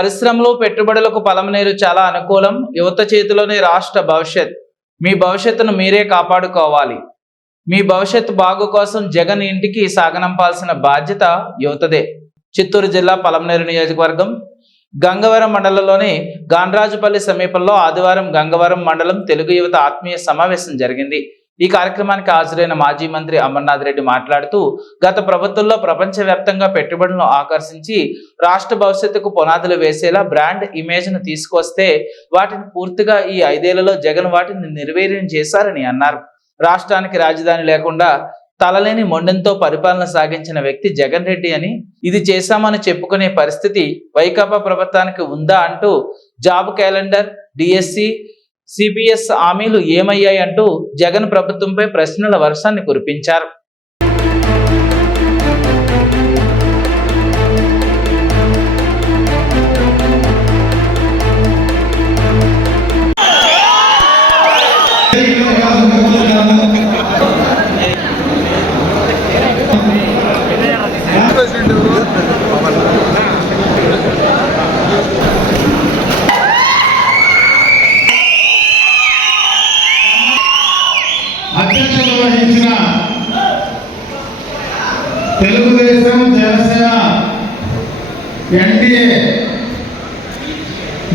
పరిశ్రమలో పెట్టుబడులకు పలమనేరు చాలా అనుకూలం. యువత చేతిలోనే రాష్ట్ర భవిష్యత్. మీ భవిష్యత్తును మీరే కాపాడుకోవాలి. మీ భవిష్యత్ బాగు కోసం జగన్ ఇంటికి సాగనంపాల్సిన బాధ్యత యువతదే. చిత్తూరు జిల్లా పలమనేరు నియోజకవర్గం. గంగవరం మండలంలోని గాండ్రాజుపల్లి సమీపంలో ఆదివారం గంగవరం మండలం తెలుగు యువత ఆత్మీయ సమావేశం జరిగింది. ఈ కార్యక్రమానికి హాజరైన మాజీ మంత్రి అమర్నాథ్ రెడ్డి మాట్లాడుతూ గత ప్రభుత్వంలో ప్రపంచవ్యాప్తంగా పెట్టుబడులను ఆకర్షించి రాష్ట్ర భవిష్యత్తుకు పునాదులు వేసేలా బ్రాండ్ ఇమేజ్ను తీసుకొస్తే వాటిని పూర్తిగా ఈ ఐదేళ్ళలో జగన్ వాటిని నిర్వీర్యం చేశారని అన్నారు. రాష్ట్రానికి రాజధాని లేకుండా తలలేని మొండంతో పరిపాలన సాగించిన వ్యక్తి జగన్ రెడ్డి అని ఇది చేశామని చెప్పుకునే పరిస్థితి వైకాపా ప్రభుత్వానికి ఉందా అంటూ జాబ్ క్యాలెండర్ డిఎస్సి సిబిఎస్ హామీలు ఏమయ్యాయంటూ జగన్ ప్రభుత్వంపై ప్రశ్నల వర్షాన్ని కురిపించారు. ప్రెసిడెంట్ నిర్వహించిన తెలుగుదేశం జనసేన ఎన్డీఏ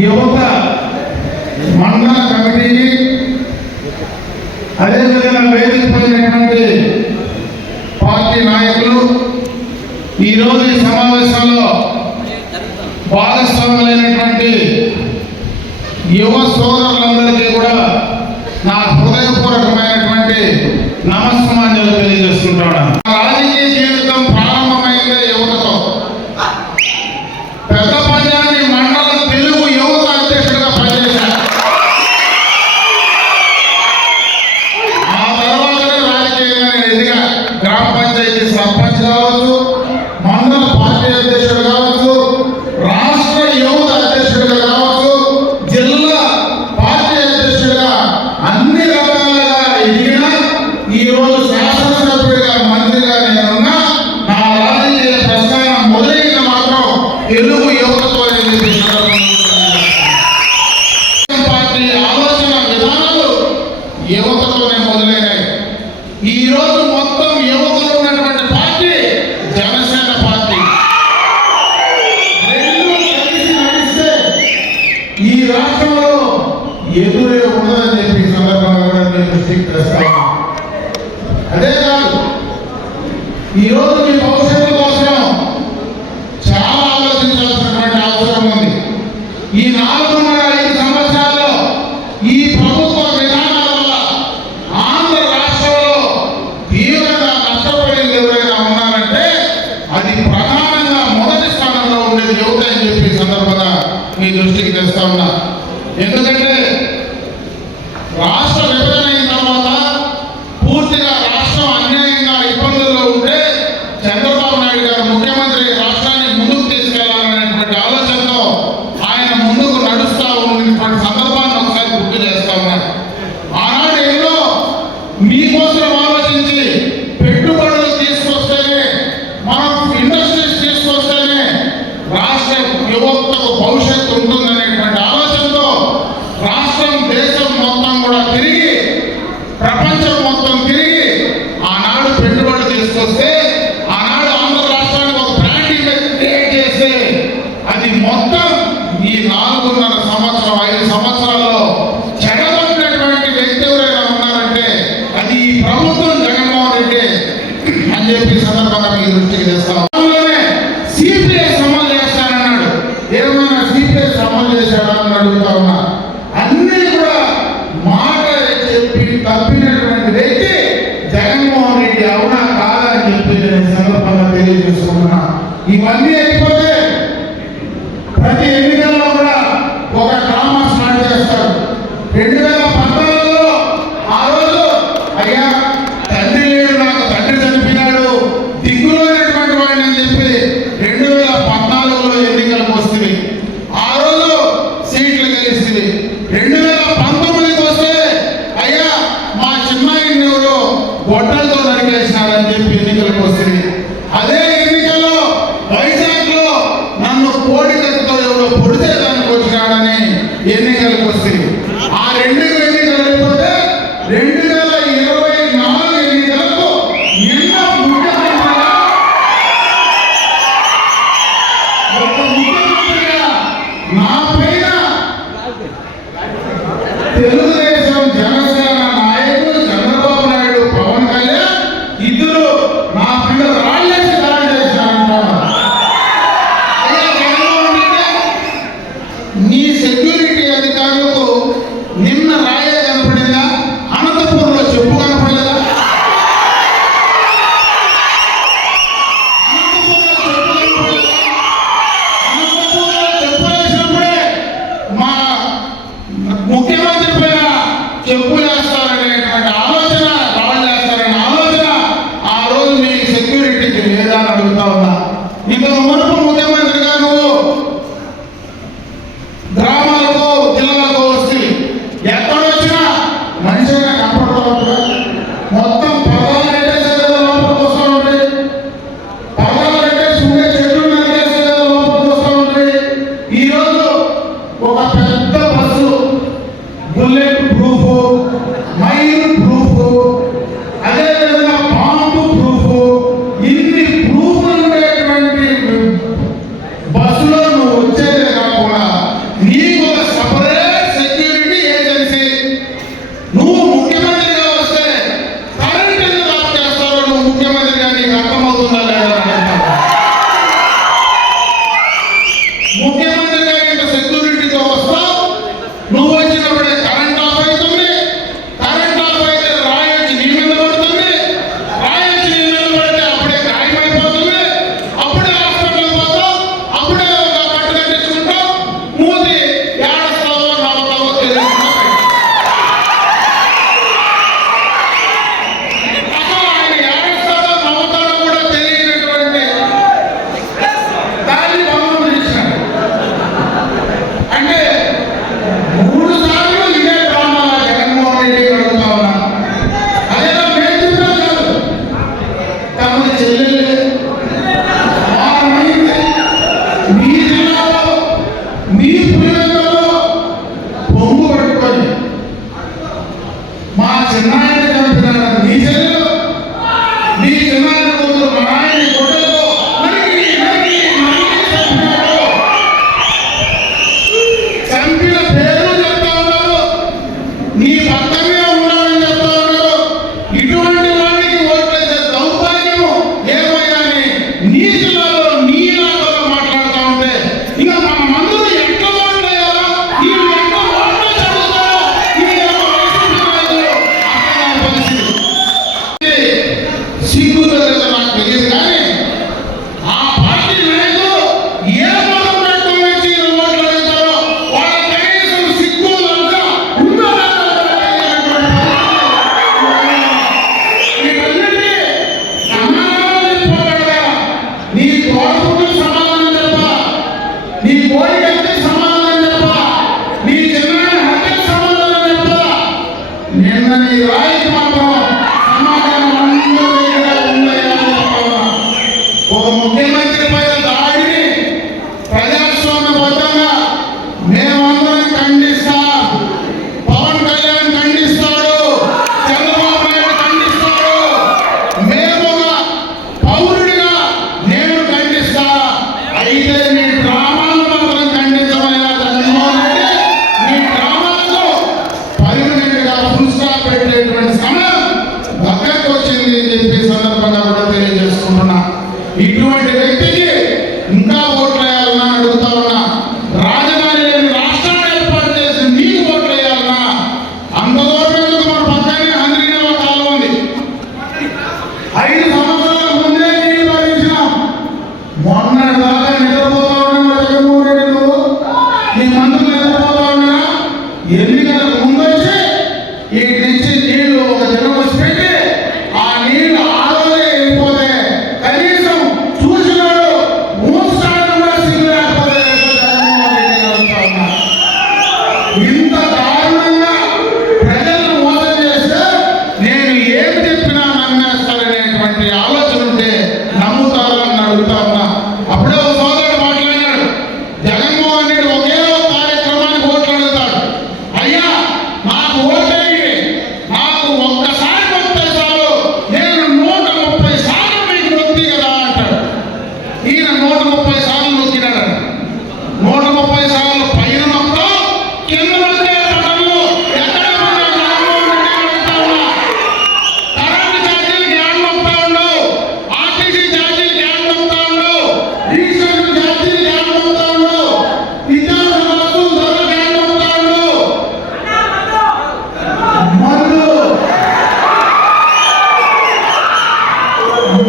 యువత మండల కమిటీకి అదేవిధంగా వేధించబడినటువంటి పార్టీ నాయకులు ఈరోజు ఈ సమావేశంలో భాగస్వాములైనటువంటి యువ సోదరులు think that's how E contra అని చెప్పి సందర్భంగా మీ దృష్టికి తెస్తాం. తెలుగుదేశం జనసేన నాయకులు చంద్రబాబు నాయుడు పవన్ కళ్యాణ్ ఇద్దరు నా పండుగ రాళ్ళేసి దాడి చేశారంట. సెక్యూరిటీ అధికారులకు నిన్న రాయ కనపడిందా? అనంతపూర్లో చెప్పు కనపడలేదా? ముఖ్యమంత్రి quien pueda మైల్ তার মধ্যে ছেলে E pode ఈ నుంచి నీళ్ళు ఒక జనము స్పెండ్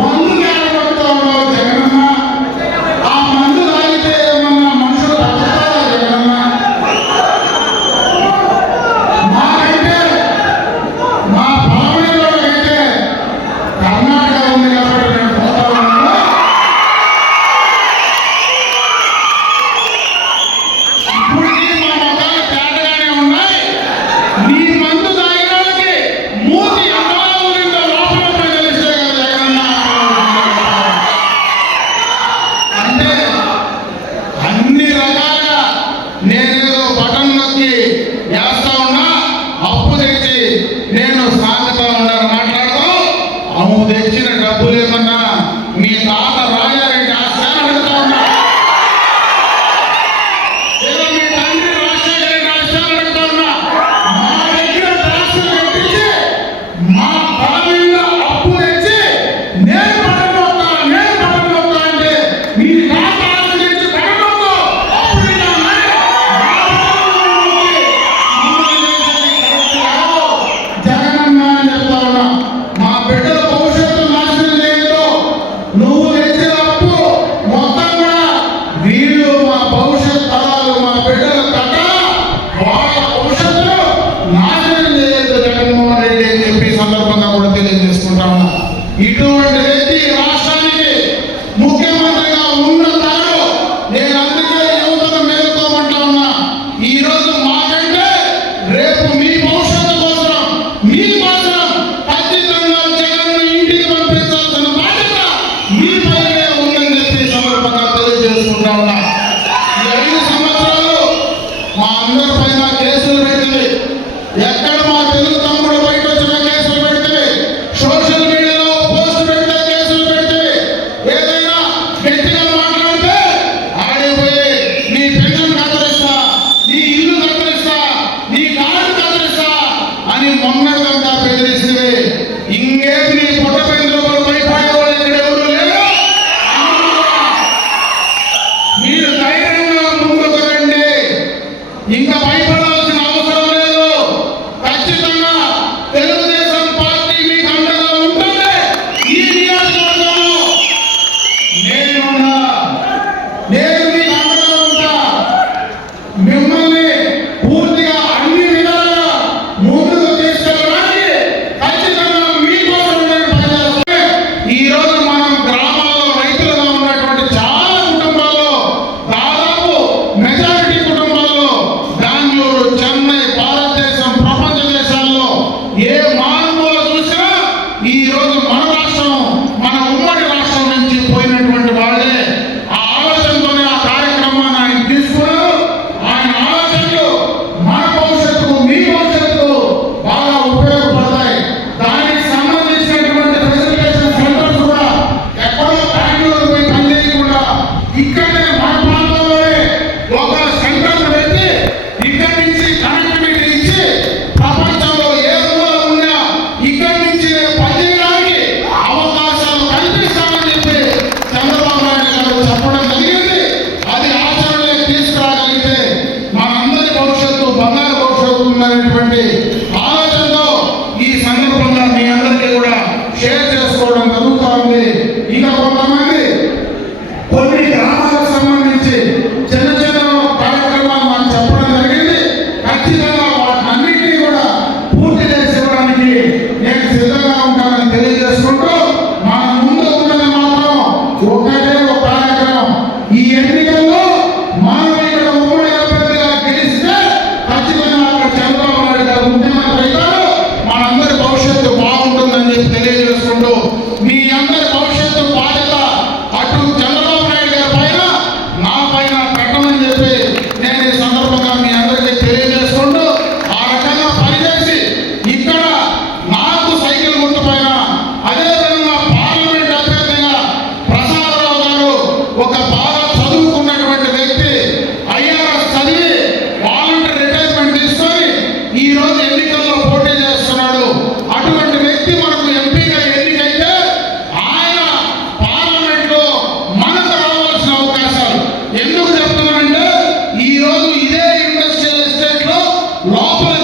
Paulo നീ മണ്ണെടുത്ത പ്രചരിച്ചത് ഇങ്ങേ നീ പൊട്ട 본래 లోపల